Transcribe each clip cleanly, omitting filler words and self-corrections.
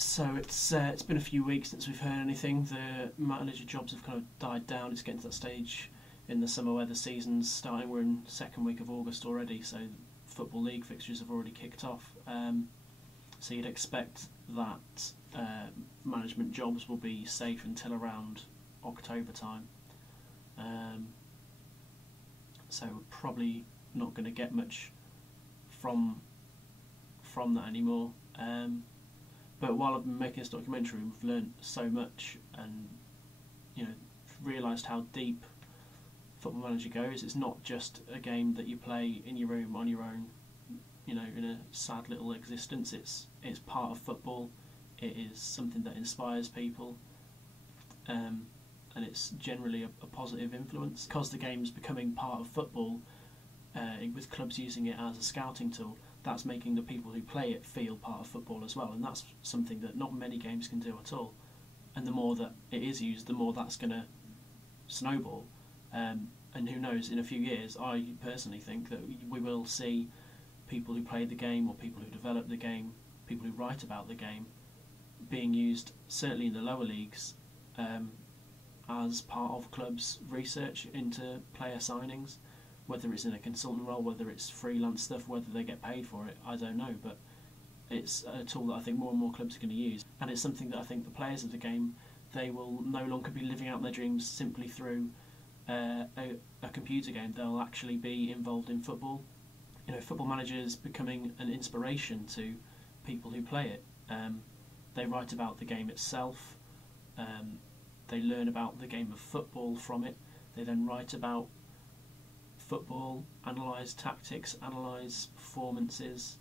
So it's been a few weeks since we've heard anything. The manager jobs have kind of died down. It's getting to that stage in the summer where the season's starting. We're in second week of August already, so Football League fixtures have already kicked off. So you'd expect that management jobs will be safe until around October time. So we're probably not going to get much from that anymore. But while I've been making this documentary, we've learnt so much and realised how deep Football Manager goes. It's not just a game that you play in your room on your own, in a sad little existence. It's part of football. It is something that inspires people, and it's generally a positive influence. Because the game's becoming part of football, with clubs using it as a scouting tool, that's making the people who play it feel part of football as well, and that's something that not many games can do at all. And the more that it is used, the more that's going to snowball. And who knows, in a few years, I personally think that we will see people who play the game, or people who develop the game, people who write about the game, being used, certainly in the lower leagues, as part of clubs' research into player signings. Whether it's in a consultant role, whether it's freelance stuff, whether they get paid for it, I don't know, but it's a tool that I think more and more clubs are going to use, and it's something that I think the players of the game, they will no longer be living out their dreams simply through a computer game. They'll actually be involved in football. Football Manager is becoming an inspiration to people who play it. They write about the game itself, they learn about the game of football from it, they then write about football, analyse tactics, analyse performances,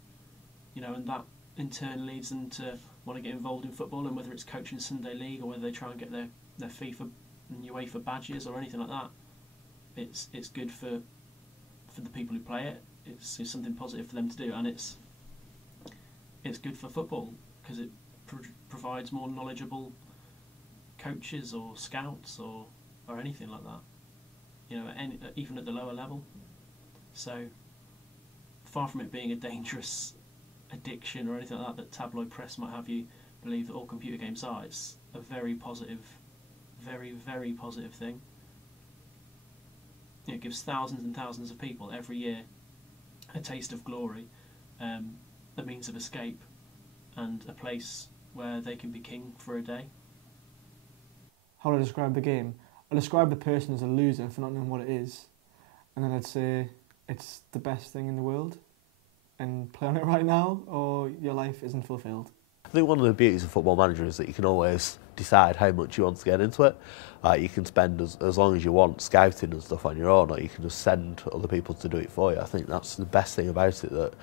and that in turn leads them to want to get involved in football, and whether it's coaching Sunday League or whether they try and get their FIFA and UEFA badges or anything like that, it's good for the people who play it. It's something positive for them to do, and it's good for football because it provides more knowledgeable coaches or scouts or anything like that. Even at the lower level. So, far from it being a dangerous addiction or anything like that tabloid press might have you believe that all computer games are, it's a very positive, very, very positive thing. It gives thousands and thousands of people every year a taste of glory, a means of escape, and a place where they can be king for a day. How would I describe the game? I describe the person as a loser for not knowing what it is, and then I'd say it's the best thing in the world, and play on it right now, or your life isn't fulfilled. I think one of the beauties of Football Manager is that you can always decide how much you want to get into it. You can spend as long as you want scouting and stuff on your own, or you can just send other people to do it for you. I think that's the best thing about it, that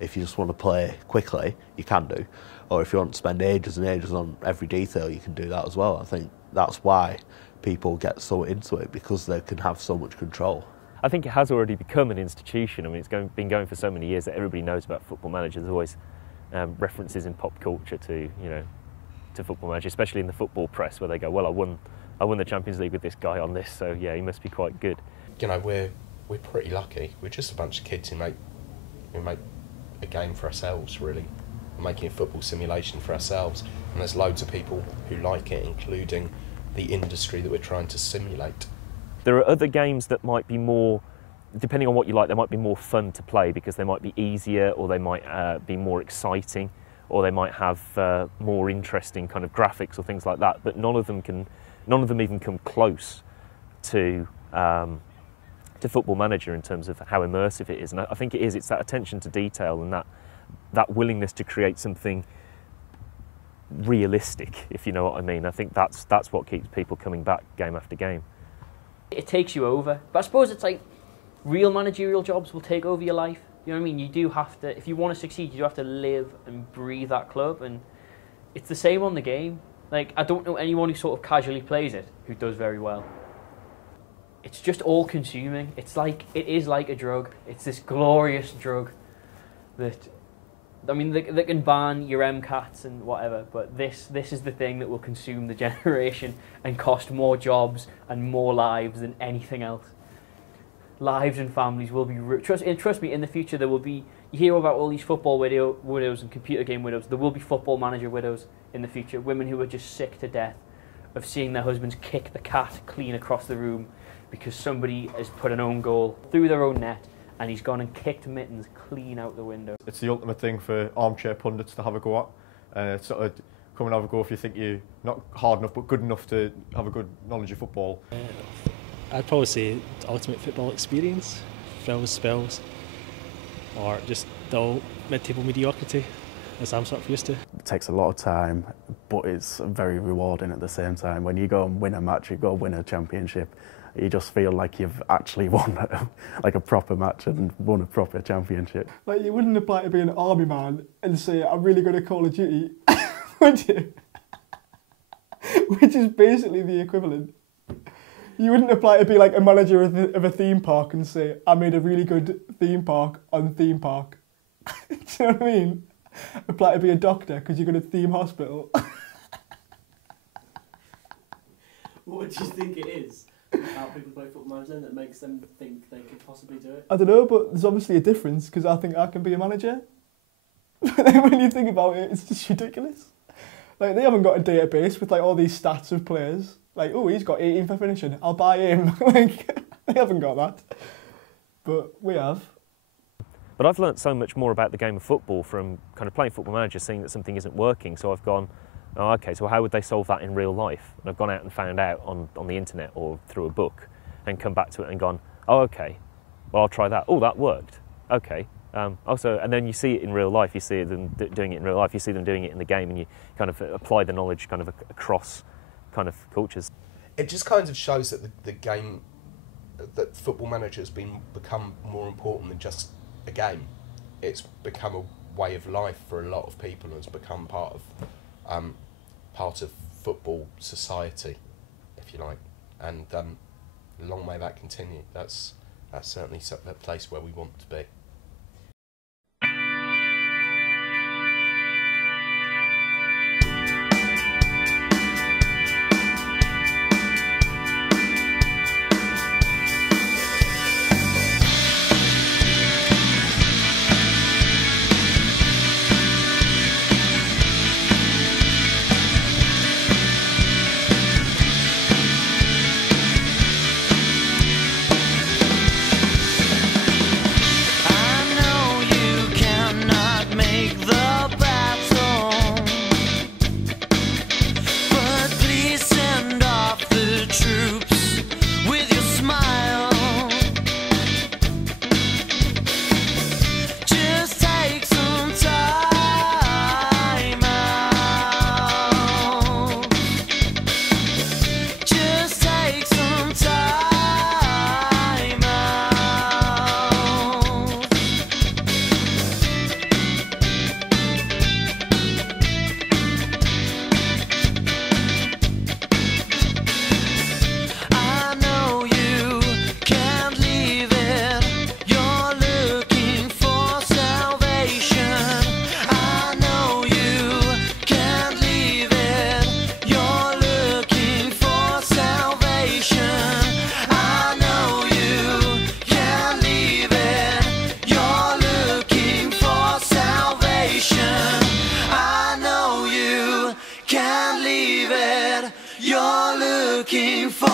if you just want to play quickly, you can do. Or if you want to spend ages and ages on every detail, you can do that as well. I think that's why people get so into it, because they can have so much control. I think it has already become an institution. I mean, it's been going for so many years that everybody knows about Football Manager. There's always references in pop culture to Football Manager, especially in the football press, where they go, "Well, I won the Champions League with this guy on this, so yeah, he must be quite good." We're pretty lucky. We're just a bunch of kids who make a game for ourselves, really. We're making a football simulation for ourselves, and there's loads of people who like it, including the industry that we're trying to simulate. There are other games that might be more, depending on what you like, they might be more fun to play because they might be easier, or they might be more exciting, or they might have more interesting kind of graphics or things like that. But none of them even come close to Football Manager in terms of how immersive it is. And I think it's that attention to detail and that willingness to create something realistic, if you know what I mean. I think that's what keeps people coming back game after game. It takes you over, but I suppose it's like real managerial jobs will take over your life. You know what I mean? You do have to, if you want to succeed, you do have to live and breathe that club, and it's the same on the game. Like, I don't know anyone who sort of casually plays it who does very well. It's just all consuming. It is like a drug. It's this glorious drug that, I mean, they can ban your MCATs and whatever, but this is the thing that will consume the generation and cost more jobs and more lives than anything else. Lives and families will be trust me, in the future there will be You hear about all these football widows and computer game widows. There will be football manager widows in the future. Women who are just sick to death of seeing their husbands kick the cat clean across the room because somebody has put an own goal through their own net and he's gone and kicked Mittens clean out the window. It's the ultimate thing for armchair pundits to have a go at. Sort of come and have a go if you think you're not hard enough but good enough to have a good knowledge of football. I'd probably say the ultimate football experience, thrills, spells, or just dull mid-table mediocrity, as I'm sort of used to. It takes a lot of time, but it's very rewarding at the same time. When you go and win a match, you go and win a championship, you just feel like you've actually won like a proper match and won a proper championship. Like, you wouldn't apply to be an army man and say, I'm really good at Call of Duty, would you? Which is basically the equivalent. You wouldn't apply to be like a manager of a theme park and say, I made a really good theme park on Theme Park. Do you know what I mean? Apply to be a doctor because you're going to Theme Hospital. What do you think it is about people play Football Manager that makes them think they could possibly do it? I don't know, but there's obviously a difference because I think I can be a manager. But then when you think about it, it's just ridiculous. Like, they haven't got a database with like all these stats of players. Like, oh, he's got 18 for finishing, I'll buy him. Like, they haven't got that. But we have. But I've learnt so much more about the game of football from kind of playing Football Manager, seeing that something isn't working. So I've gone, oh, okay, so how would they solve that in real life? And I've gone out and found out on the internet or through a book and come back to it and gone, oh, okay, well, I'll try that. Oh, that worked. Okay. Also, and then you see it in real life, you see them doing it in real life, you see them doing it in the game, and you kind of apply the knowledge kind of across kind of cultures. It just kind of shows that the game, that Football Manager has become more important than just a game. It's become a way of life for a lot of people and has become part of football society, if you like. And long may that continue. That's certainly a place where we want to be. Can't leave it, you're looking for